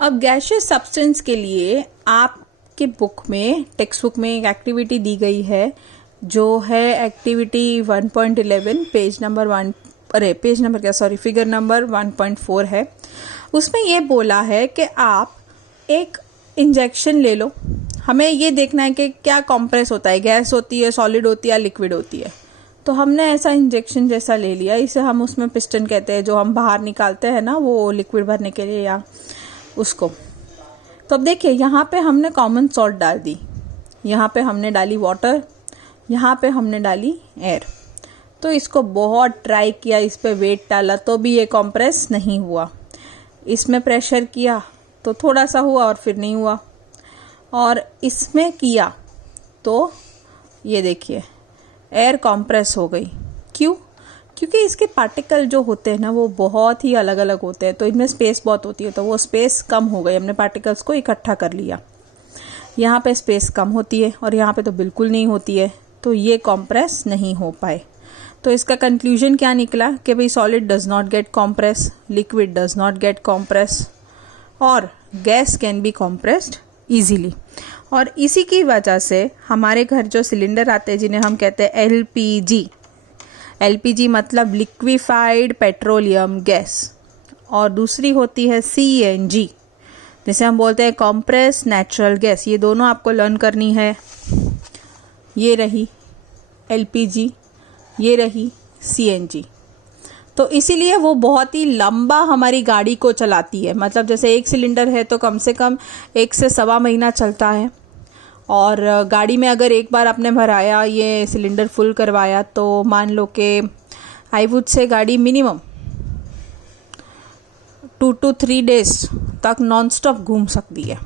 अब gaseous substance के लिए आपके बुक में, टेक्स्ट बुक में एक एक्टिविटी दी गई है जो है एक्टिविटी 1.11 फिगर नंबर 1.4 है। उसमें ये बोला है कि आप एक इंजेक्शन ले लो। हमें ये देखना है कि क्या कंप्रेस होता है, गैस होती है, सॉलिड होती है या लिक्विड होती है। तो हमने ऐसा इंजेक्शन जैसा ले लिया, इसे हम उसमें पिस्टन कहते हैं, जो हम बाहर निकालते हैं ना वो लिक्विड भरने के लिए या उसको। तो अब देखिए यहाँ पे हमने कॉमन सॉल्ट डाल दी, यहाँ पे हमने डाली वाटर, यहाँ पे हमने डाली एयर। तो इसको बहुत ट्राई किया, इस पे वेट डाला तो भी ये कंप्रेस नहीं हुआ। इसमें प्रेशर किया तो थोड़ा सा हुआ और फिर नहीं हुआ, और इसमें किया तो ये देखिए एयर कंप्रेस हो गई। क्यों? क्योंकि इसके पार्टिकल जो होते हैं ना वो बहुत ही अलग अलग होते हैं, तो इनमें स्पेस बहुत होती है, तो वो स्पेस कम हो गई। हमने पार्टिकल्स को इकट्ठा कर लिया। यहाँ पे स्पेस कम होती है और यहाँ पे तो बिल्कुल नहीं होती है, तो ये कंप्रेस नहीं हो पाए। तो इसका कंक्लूजन क्या निकला कि भाई solid does not get compress, liquid does not get compress और gas can be compressed easily. और इसी की वजह से हमारे घर जो सिलेंडर आते हैं जिन्हें हम कहते हैं एलपीजी मतलब लिक्विफाइड पेट्रोलियम गैस, और दूसरी होती है सीएनजी जिसे हम बोलते हैं कंप्रेस नेचुरल गैस। ये दोनों आपको लर्न करनी है। ये रही एलपीजी, ये रही सीएनजी। तो इसीलिए वो बहुत ही लंबा हमारी गाड़ी को चलाती है। मतलब जैसे एक सिलेंडर है तो कम से कम 1 से सवा महीना चलता है, और गाड़ी में अगर एक बार आपने भराया, ये सिलेंडर फुल करवाया, तो मान लो कि आई वुड से गाड़ी मिनिमम 2 to 3 days तक नॉन स्टॉप घूम सकती है।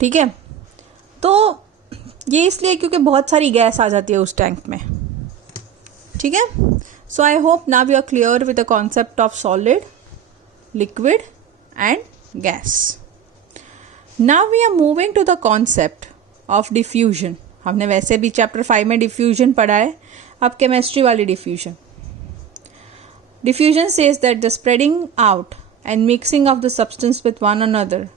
ठीक है, तो ये इसलिए क्योंकि बहुत सारी गैस आ जाती है उस टैंक में। ठीक है, so I hope now you are clear with the concept of solid, liquid and gas. Now we are moving to the concept of diffusion. हमने वैसे भी चैप्टर 5 में डिफ्यूजन पढ़ा है, अब केमिस्ट्री वाली diffusion. Diffusion says that the spreading out and mixing of the substance with one another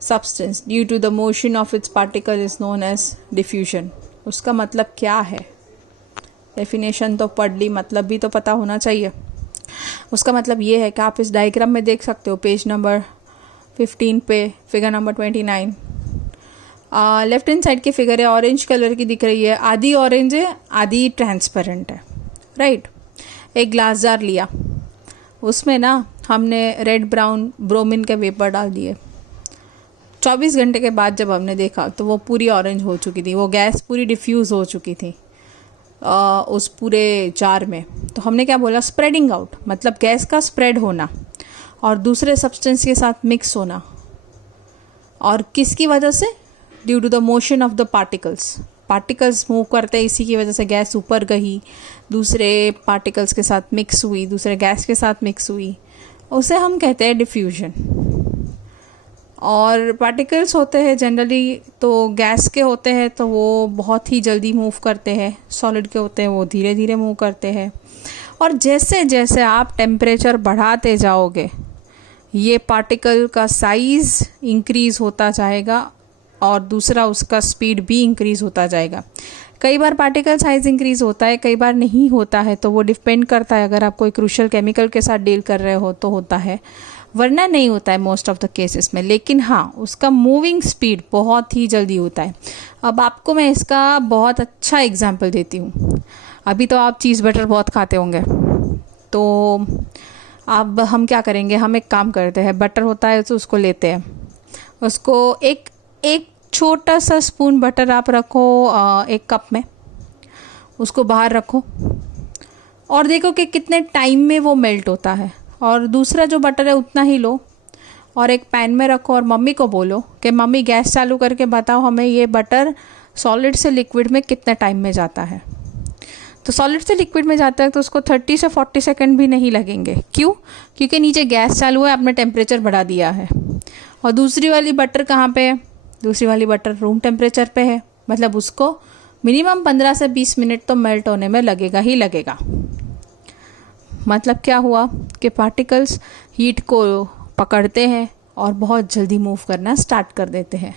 substance due to the motion of its particle is known as diffusion। उसका मतलब क्या है? डेफिनेशन तो पढ़ ली, मतलब भी तो पता होना चाहिए। उसका मतलब ये है कि आप इस डायग्राम में देख सकते हो, पेज नंबर 15 पे figure number 29 left hand side की फिगर है, ऑरेंज कलर की दिख रही है, आधी ऑरेंज है आधी ट्रांसपेरेंट है, राइट। एक ग्लास जार लिया, उसमें ना हमने रेड ब्राउन ब्रोमीन के वेपर डाल दिए। 24 घंटे के बाद जब हमने देखा तो वो पूरी ऑरेंज हो चुकी थी, वो गैस पूरी डिफ्यूज़ हो चुकी थी उस पूरे जार में। तो हमने क्या बोला? स्प्रेडिंग आउट, मतलब गैस का स्प्रेड होना और दूसरे सब्सटेंस के साथ मिक्स होना। और किसकी वजह से? Due to the motion of the particles move करते हैं, इसी की वजह से गैस ऊपर गई, दूसरे पार्टिकल्स के साथ मिक्स हुई, दूसरे गैस के साथ मिक्स हुई, उसे हम कहते हैं डिफ्यूजन। और पार्टिकल्स होते हैं जनरली तो गैस के होते हैं तो वो बहुत ही जल्दी मूव करते हैं, सॉलिड के होते हैं वो धीरे धीरे मूव करते हैं। और जैसे जैसे आप टेम्परेचर बढ़ाते जाओगे ये पार्टिकल का साइज़ इंक्रीज़ होता जाएगा और दूसरा उसका स्पीड भी इंक्रीज़ होता जाएगा। कई बार पार्टिकल साइज़ इंक्रीज़ होता है, कई बार नहीं होता है, तो वो डिपेंड करता है। अगर आप कोई क्रूशियल केमिकल के साथ डील कर रहे हो तो होता है, वरना नहीं होता है मोस्ट ऑफ द केसेस में। लेकिन हाँ, उसका मूविंग स्पीड बहुत ही जल्दी होता है। अब आपको मैं इसका बहुत अच्छा एग्जांपल देती हूँ। अभी तो आप चीज़ बटर बहुत खाते होंगे, तो अब हम क्या करेंगे? हम एक काम करते हैं, बटर होता है तो उसको लेते हैं, उसको एक छोटा सा स्पून बटर आप रखो एक कप में, उसको बाहर रखो और देखो कि कितने टाइम में वो मेल्ट होता है। और दूसरा जो बटर है उतना ही लो और एक पैन में रखो और मम्मी को बोलो कि मम्मी गैस चालू करके बताओ हमें ये बटर सॉलिड से लिक्विड में कितने टाइम में जाता है। तो सॉलिड से लिक्विड में जाता है तो उसको 30 से 40 सेकंड भी नहीं लगेंगे। क्यों? क्योंकि नीचे गैस चालू है, आपने टेम्परेचर बढ़ा दिया है। और दूसरी वाली बटर कहाँ पे है? दूसरी वाली बटर रूम टेम्परेचर पे है, मतलब उसको मिनिमम 15 से 20 मिनट तो मेल्ट होने में लगेगा ही लगेगा। मतलब क्या हुआ कि पार्टिकल्स हीट को पकड़ते हैं और बहुत जल्दी मूव करना स्टार्ट कर देते हैं।